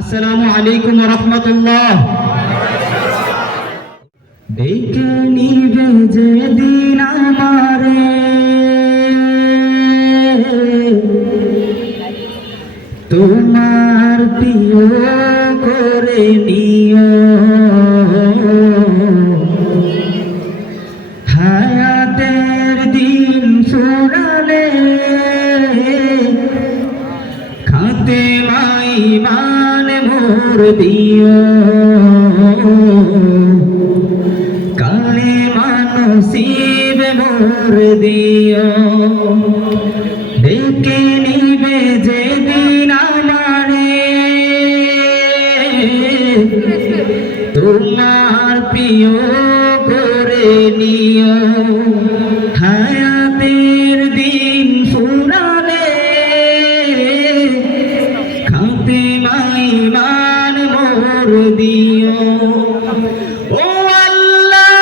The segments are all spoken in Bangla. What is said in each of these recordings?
আসসালামু আলাইকুম রহমতুল্লাহ। ডেকে নিবে যেদিন আমারে। তোমার প্রিয় করে নিও। হায়াতের দিন ফুরালে খাতে মাই মান মোর দিও কালে মানসিব মোর দিও ডেকে নিবে যেদিন আমারে তোমার প্রিয় করে নিও মোর দিও ও আল্লাহ।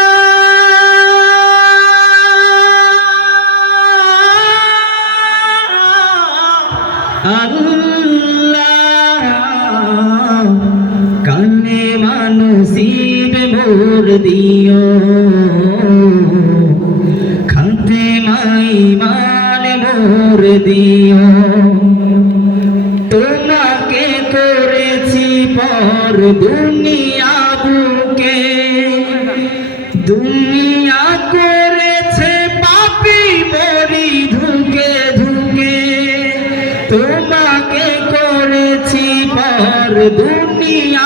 কানে মানসিব মোর দিও। খাতে মাই মান মোর দিও। পর দুনিয়া বুকে দুনিয়া করেছে পাপি মরি ধুকে ধুকে তোমাকে করেছি পর দুনিয়া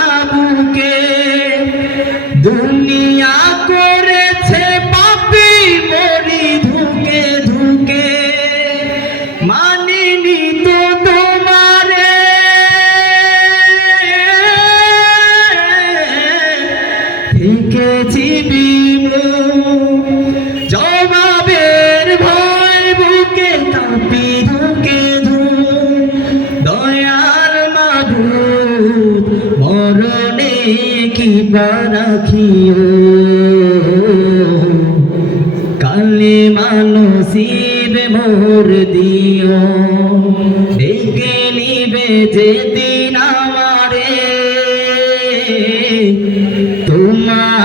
বিমুখ জবাবের ভয় বুকে কাঁপি, ধুকে ধু দয়াল মাবুদ, মরণে কি রাখিও। কালে মানসিব মোর দিও। ডেকে নিবে যেদিন আমারে।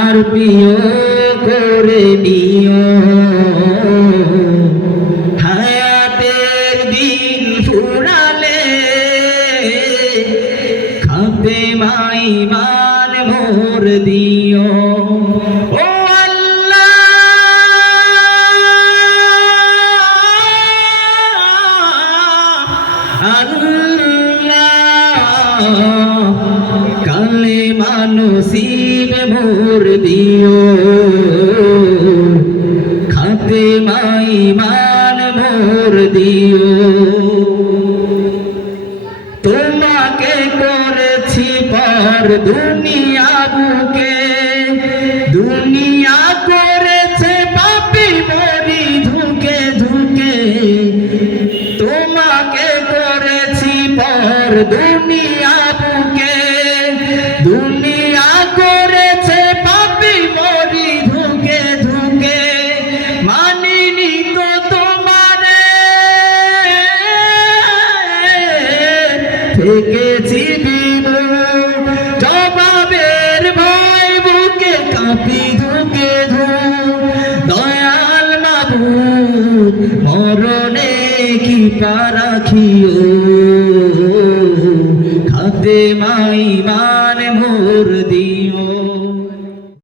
তোমার প্রিয় করে নিও। হায়াতের দিন ফুরালে খাতে মাই মান মোর দিও। আল্লাহ কালে মানসিব মোর দিও। খাতে মাই মান মোর দিও। তোমাকে করেছি পর দুনিয়া বুকে। দুনিয়া করেছে পাপি মরি ধুকে ধুকে। তোমাকে পর দুনিয়া বুকে, দুনিয়া করেছে পাপি মরি ধুকে ধুকে। মানিনি তো তোমারে, থেকেছি জবাবের ভয় বুকে কাঁপি ধুকে ধু। দয়াল মাবুদ, মরণে কি পারাখিও খাতে মাই মোর দিও